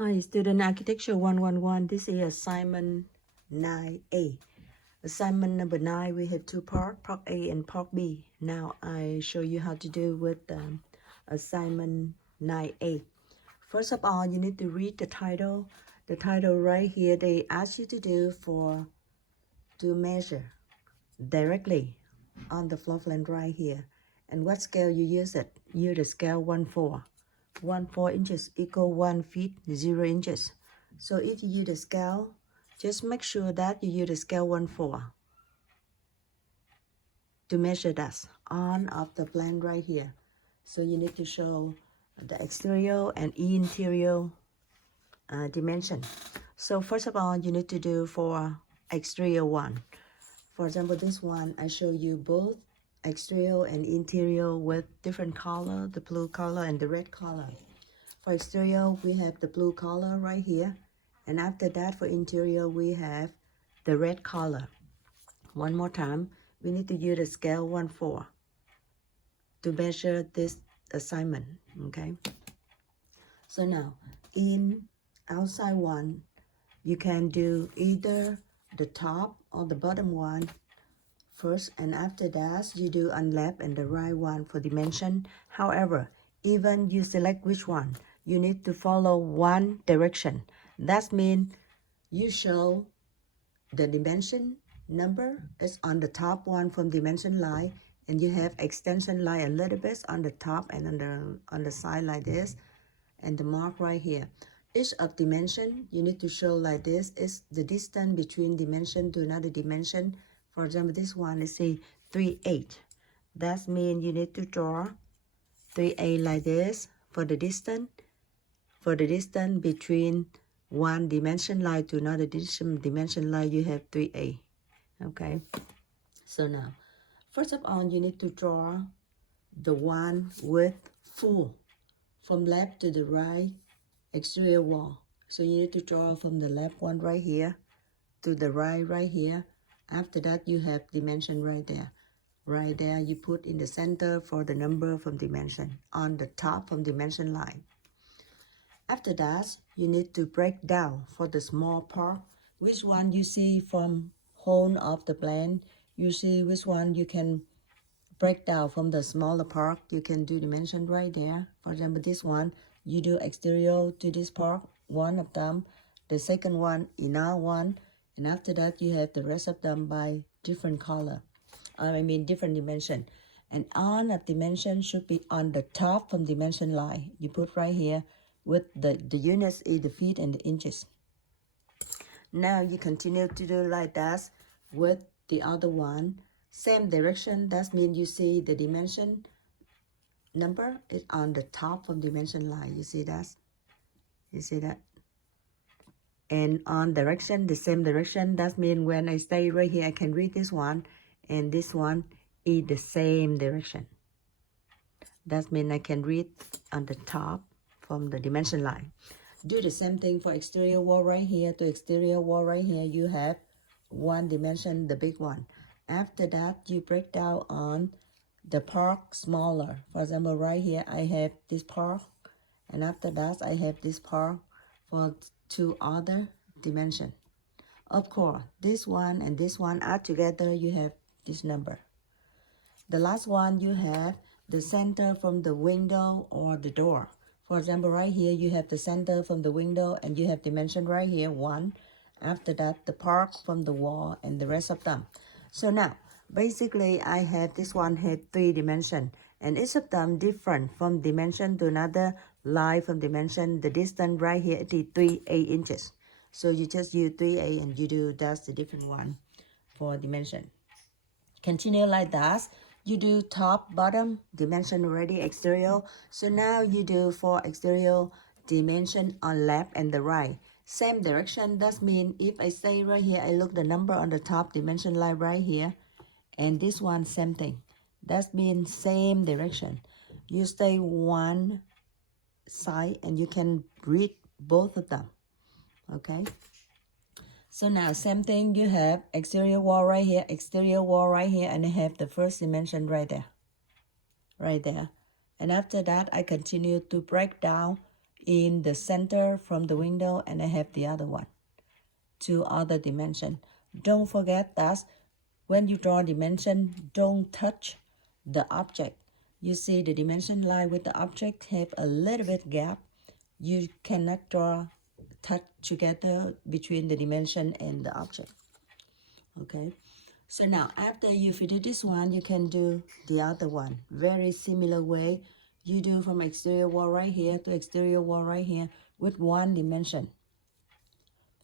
Hi, student architecture 111. This is assignment 9A. Assignment number 9, we have two parts, part A and part B. Now I show you how to do with assignment 9A. First of all, you need to read the title. The title right here, they ask you to do to measure directly on the floor plan right here. And what scale you use it? Use the scale 1/4. 1/4 inches equal 1 feet 0 inches. So if you use the scale, just make sure that you use the scale 1/4 to measure that on of the plan right here. So you need to show the exterior and interior dimension. So first of all, you need to do for exterior one. For example, this one, I show you both exterior and interior with different color, the blue color and the red color. For exterior, we have the blue color right here. And after that, for interior, we have the red color. One more time, we need to use the scale 1/4 to measure this assignment, okay? So now, in outside one, you can do either the top or the bottom one first, and after that you do on left and the right one for dimension. However, even you select which one, you need to follow one direction. That means you show the dimension number is on the top one from dimension line, and you have extension line a little bit on the top and on the side like this, and the mark right here. Each of dimension you need to show like this is the distance between dimension to another dimension. For example, this one is say 3/8. That means you need to draw 3/8 like this for the distance. For the distance between one dimension line to another dimension line, you have 3/8. Okay. So now, first of all, you need to draw the one with full from left to the right exterior wall. So you need to draw from the left one right here to the right here. After that, you have dimension right there. Right there, you put in the center for the number from dimension on the top from dimension line. After that, you need to break down for the small part. Which one you see from whole of the plan, you see which one you can break down from the smaller part. You can do dimension right there. For example, this one, you do exterior to this part, one of them. The second one, inner one. And after that, you have the rest of them by different color. I mean different dimension. And on a dimension should be on the top from dimension line. You put right here with the units is the feet and the inches. Now you continue to do like that with the other one. Same direction, that means you see the dimension number is on the top from dimension line. You see that? You see that? And on direction, the same direction. That means when I stay right here, I can read this one, and this one is the same direction. That means I can read on the top from the dimension line. Do the same thing for exterior wall right here to exterior wall right here. You have one dimension, the big one. After that, you break down on the part smaller. For example, right here, I have this part, and after that, I have this part for two other dimension. Of course, this one and this one add together, you have this number. The last one, you have the center from the window or the door. For example, right here, you have the center from the window, and you have dimension right here, 1. After that, the part from the wall and the rest of them. So now, basically, I have this one had 3 dimensions, and each of them different from dimension to another line from dimension. The distance right here is 3/8 inches. So you just use 3/8 and you do, that's the different one for dimension. Continue like that. You do top, bottom, dimension already, exterior. So now you do for exterior, dimension on left and the right. Same direction, that means if I stay right here, I look the number on the top, dimension line right here. And this one, same thing. That means same direction. You stay one side and you can read both of them, okay? So now, same thing, you have exterior wall right here, exterior wall right here, and I have the first dimension right there. And after that, I continue to break down in the center from the window, and I have the other one, 2 other dimension. Don't forget that when you draw dimension, don't touch the object. You see the dimension line with the object have a little bit gap. You cannot touch together between the dimension and the object. Okay, so now after you finish this one, you can do the other one. Very similar way. You do from exterior wall right here to exterior wall right here with 1 dimension.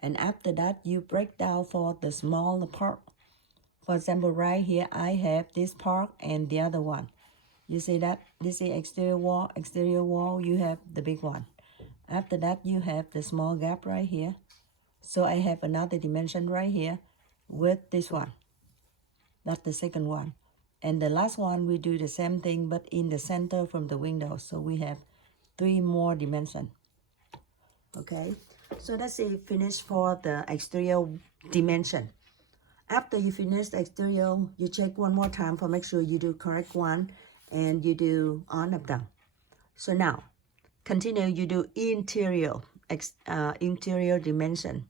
And after that, you break down for the smaller part. For example, right here, I have this part and the other one. You see that? This is exterior wall, you have the big one. After that, you have the small gap right here. So I have another dimension right here with this one. That's the second one. And the last one, we do the same thing, but in the center from the window. So we have 3 more dimensions. Okay, so that's it, finished for the exterior dimension. After you finish the exterior, you check one more time for make sure you do correct one, and you do all of them. So now, continue, you do interior dimension.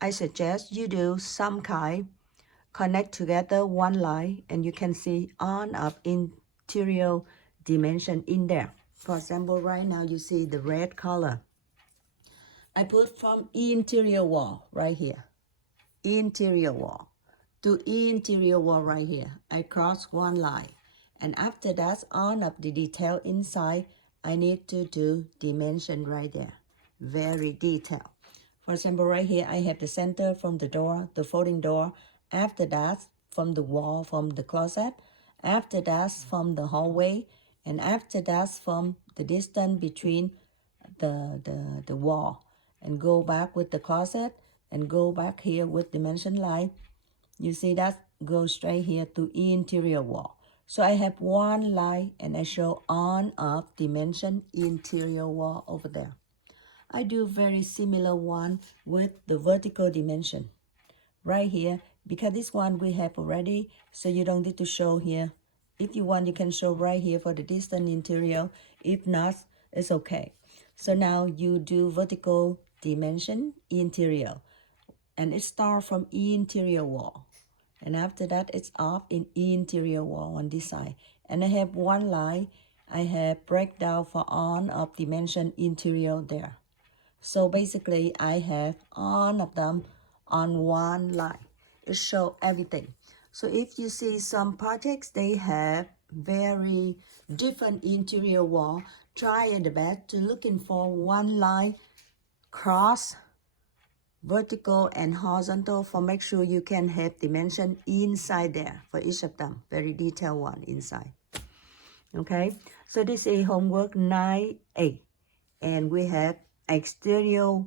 I suggest you do some kind, connect together one line, and you can see all of interior dimension in there. For example, right now you see the red color. I put from interior wall right here, interior wall to interior wall right here. I cross one line, and after that, all of the detail inside, I need to do dimension right there, very detailed. For example, right here, I have the center from the door, the folding door. After that, from the wall, from the closet. After that, from the hallway, and after that, from the distance between the wall, and go back with the closet, and go back here with dimension line. You see that? Go straight here to interior wall. So I have one line, and I show on of dimension interior wall over there. I do very similar one with the vertical dimension right here, because this one we have already, so you don't need to show here. If you want, you can show right here for the distant interior. If not, it's okay. So now you do vertical dimension interior, and it starts from interior wall, and after that it's off in interior wall on this side. And I have one line, I have breakdown for on of dimension interior there. So basically I have all of them on one line. It shows everything. So if you see some projects, they have very different interior wall, try at the best to looking for one line cross vertical and horizontal for make sure you can have dimension inside there for each of them, very detailed one inside. Okay, so this is homework 9A, and we have exterior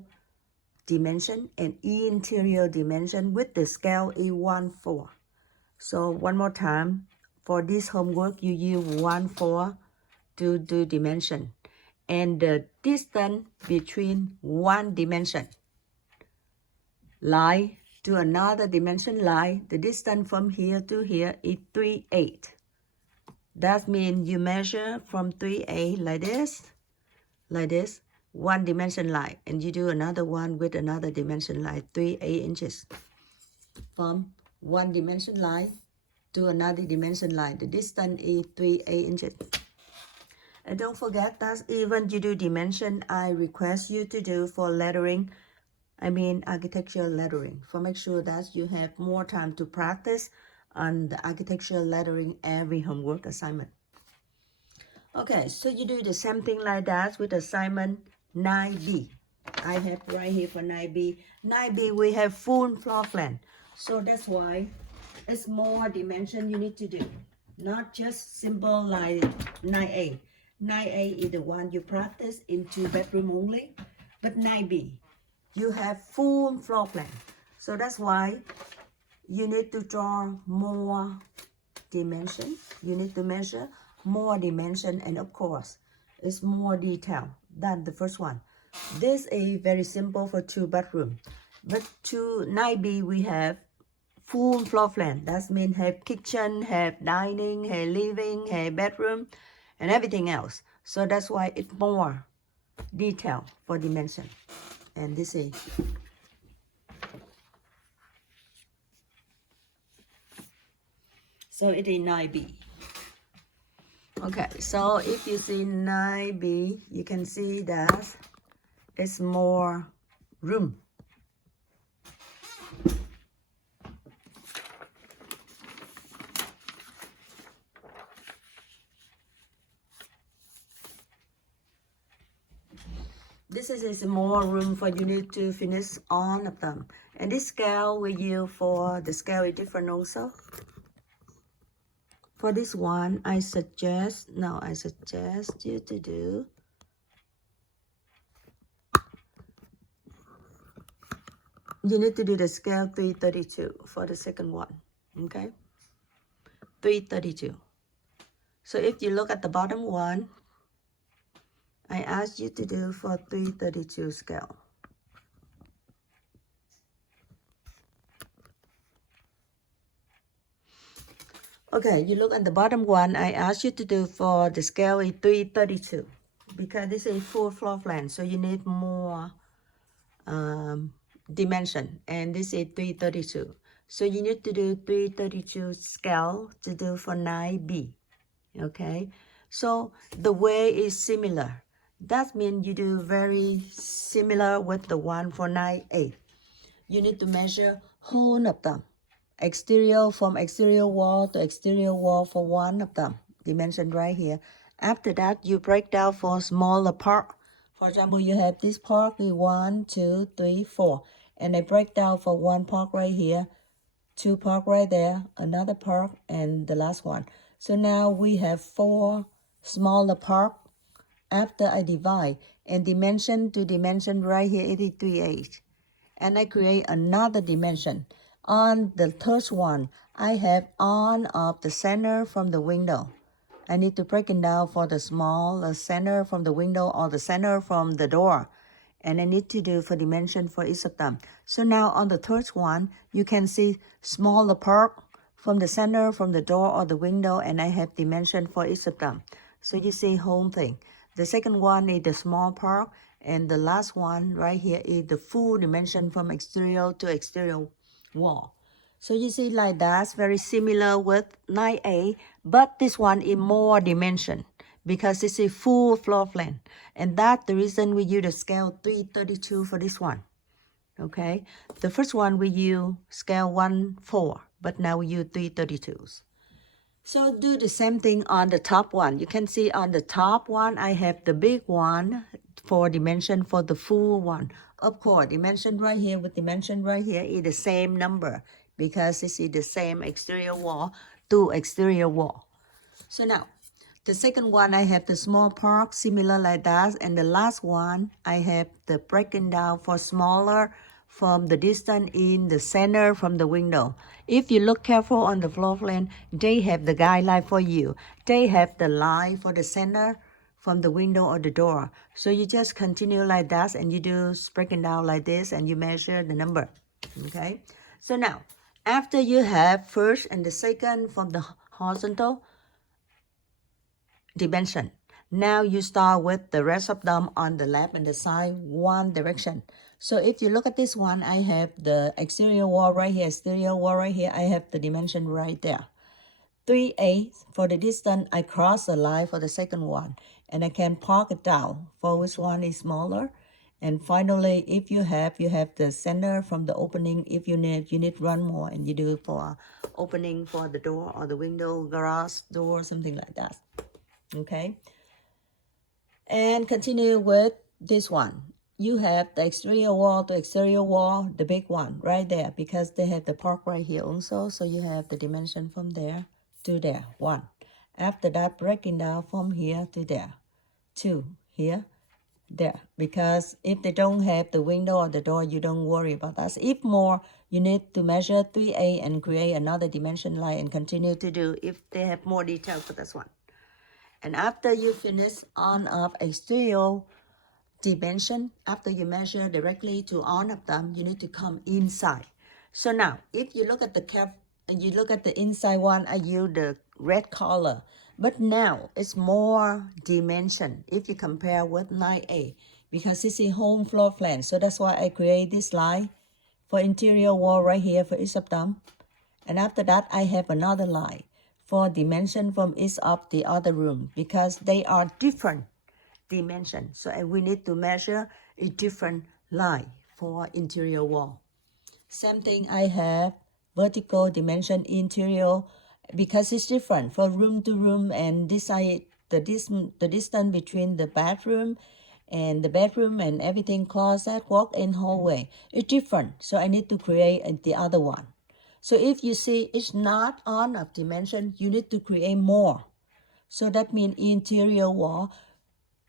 dimension and interior dimension with the scale E14. So one more time, for this homework you use 1/4 to do dimension, and the distance between one dimension line to another dimension line, the distance from here to here is 3/8. That means you measure from 3/8 like this, one dimension line, and you do another one with another dimension line, 3/8 inches. From one dimension line to another dimension line, the distance is 3/8 inches. And don't forget that even you do dimension, I request you to do for lettering, architectural lettering, for make sure that you have more time to practice on the architectural lettering every homework assignment. Okay, so you do the same thing like that with assignment 9B. I have right here for 9B. 9B, we have full floor plan. So that's why it's more dimension you need to do. Not just simple like 9A. 9A is the one you practice in 2-bedroom only. But 9B, you have full floor plan. So that's why you need to draw more dimension. You need to measure more dimension, and of course, it's more detail than the first one. This is very simple for 2-bedroom. But 9B, we have full floor plan. That means have kitchen, have dining, have living, have bedroom, and everything else. So that's why it's more detail for dimension. And this is so it is 9B. Okay, so if you see 9B, you can see that it's more room. This is more room for you need to finish all of them. And this scale we use for the scale is different also. For this one, I suggest you to do you need to do the scale 332 for the second one. Okay, 332. So if you look at the bottom one, I asked you to do for 332 scale. Okay, you look at the bottom one, I asked you to do for the scale is 332 because this is full floor plan, so you need more dimension, and this is 332. So you need to do 332 scale to do for 9B. Okay, so the way is similar. That means you do very similar with the one for 9A. You need to measure whole of them. Exterior from exterior wall to exterior wall for one of them. Dimension right here. After that, you break down for smaller part. For example, you have this part with 1, 2, 3, 4. And I break down for one part right here, two part right there, another part, and the last one. So now we have 4 smaller part after I divide. And dimension to dimension right here, 83.8. And I create another dimension. On the third one, I have on of the center from the window. I need to break it down for the small center from the window or the center from the door. And I need to do for dimension for each of them. So now on the third one, you can see smaller part from the center from the door or the window, and I have dimension for each of them. So you see whole thing. The second one is the small part, and the last one right here is the full dimension from exterior to exterior wall. So you see like that's very similar with 9A, but this one is more dimension because this is full floor plan. And that's the reason we use the scale 332 for this one. Okay, the first one we use scale 1/4, but now we use 332s. So do the same thing on the top one. You can see on the top one, I have the big one for dimension for the full one. Of course, dimension right here with dimension right here is the same number because this is the same exterior wall to exterior wall. So now, the second one, I have the small part similar like that. And the last one, I have the breaking down for smaller from the distance in the center from the window. If you look careful on the floor plan, they have the guideline for you. They have the line for the center from the window or the door. So you just continue like that and you do breaking down like this and you measure the number. Okay. So now, after you have first and the second from the horizontal dimension. Now you start with the rest of them on the left and the side, one direction. So if you look at this one, I have the exterior wall right here, exterior wall right here. I have the dimension right there. 3/8 for the distance, I cross the line for the second one. And I can park it down for which one is smaller. And finally, if you have the center from the opening. If you need run more and you do for opening for the door or the window, garage door, something like that. Okay, and continue with this one. You have the exterior wall to exterior wall, the big one right there, because they have the park right here also. So you have the dimension from there to there, 1. After that, breaking down from here to there, 2, here, there. Because if they don't have the window or the door, you don't worry about that. If more, you need to measure 3A and create another dimension line and continue to do if they have more detail for this one. And after you finish on of exterior dimension, after you measure directly to on of them, you need to come inside. So now, if you look at the inside one, I use the red color. But now it's more dimension if you compare with 9A, because this is home floor plan. So that's why I create this line for interior wall right here for each of them. And after that, I have another line for dimension from each of the other room, because they are different dimension. So we need to measure a different line for interior wall. Same thing, I have vertical dimension interior, because it's different for room to room, and this side, the distance between the bedroom and everything, closet, walk-in, hallway, is different. So I need to create the other one. So if you see it's not enough dimension, you need to create more. So that means interior wall,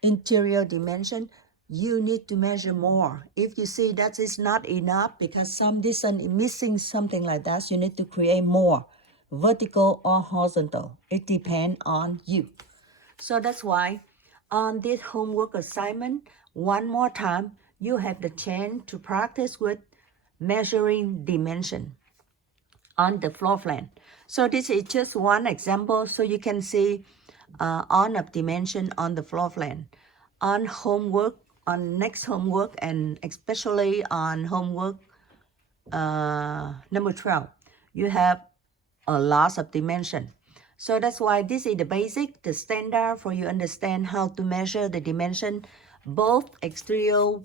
interior dimension, you need to measure more. If you see that is not enough because some distance is missing, something like that, so you need to create more, vertical or horizontal. It depends on you. So that's why on this homework assignment, one more time, you have the chance to practice with measuring dimension on the floor plan. So this is just one example, so you can see on of dimension on the floor plan. On homework, on next homework, and especially on homework number 12, you have a lot of dimension. So that's why this is the basic, the standard for you understand how to measure the dimension, both exterior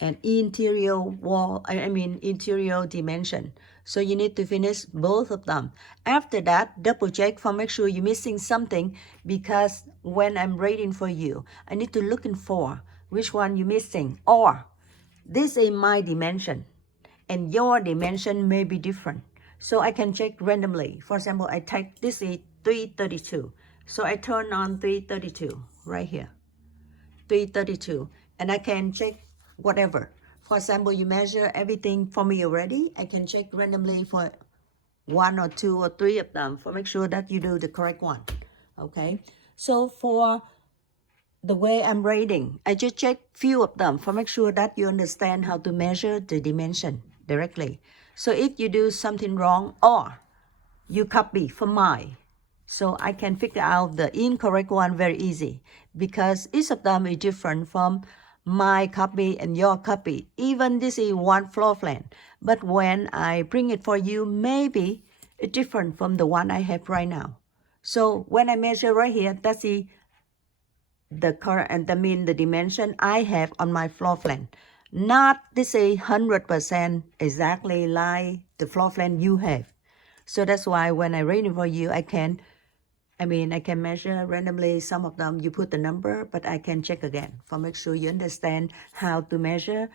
and interior wall, interior dimension. So you need to finish both of them. After that, double check for make sure you're missing something, because when I'm rating for you, I need to looking for which one you're missing, or this is my dimension and your dimension may be different. So I can check randomly. For example, I take this is 332. So I turn on 332 right here. 332. And I can check whatever. For example, you measure everything for me already. I can check randomly for 1 or 2 or 3 of them for make sure that you do the correct one. Okay. So for the way I'm rating, I just check few of them for make sure that you understand how to measure the dimension directly. So if you do something wrong or you copy from mine, so I can figure out the incorrect one very easy, because each of them is different from my copy and your copy. Even this is one floor plan, but when I bring it for you, maybe it's different from the one I have right now. So when I measure right here, that's the current, and the dimension I have on my floor plan. Not this is 100% exactly like the floor plan you have. So that's why when I rate it for you, I can measure randomly some of them. You put the number, but I can check again for make sure you understand how to measure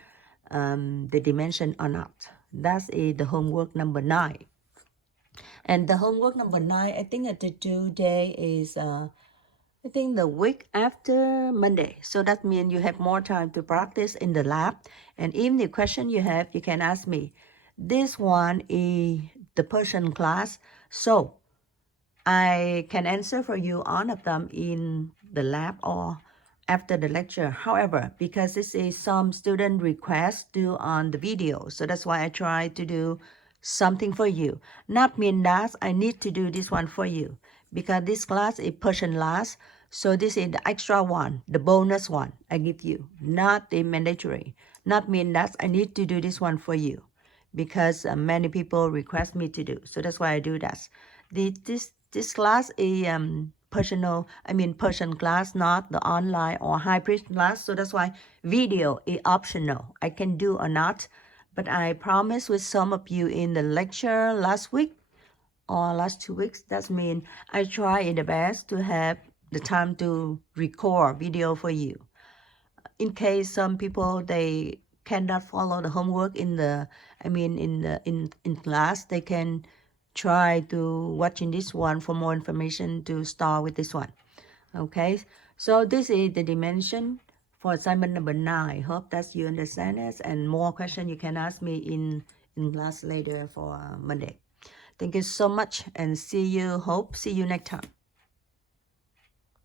the dimension or not. That is the homework number 9. And the homework number 9, I think that the due day is I think the week after Monday. So that means you have more time to practice in the lab. And even the question you have, you can ask me. This one is the Persian class. So I can answer for you all of them in the lab or after the lecture. However, because this is some student request do on the video, so that's why I try to do something for you. Not mean that I need to do this one for you, because this class is Persian class. So this is the extra one, the bonus one I give you, not the mandatory. Not mean that I need to do this one for you, because many people request me to do. So that's why I do that. This class is Persian class, not the online or hybrid class. So that's why video is optional. I can do or not, but I promise with some of you in the lecture last week or last 2 weeks, that means I try in the best to have the time to record video for you. In case some people they cannot follow the homework in the in class, they can try to watching this one for more information to start with this one. Okay, so this is the dimension for assignment number 9. Hope that you understand it, and more question you can ask me in class later for Monday. Thank you so much, and see you next time.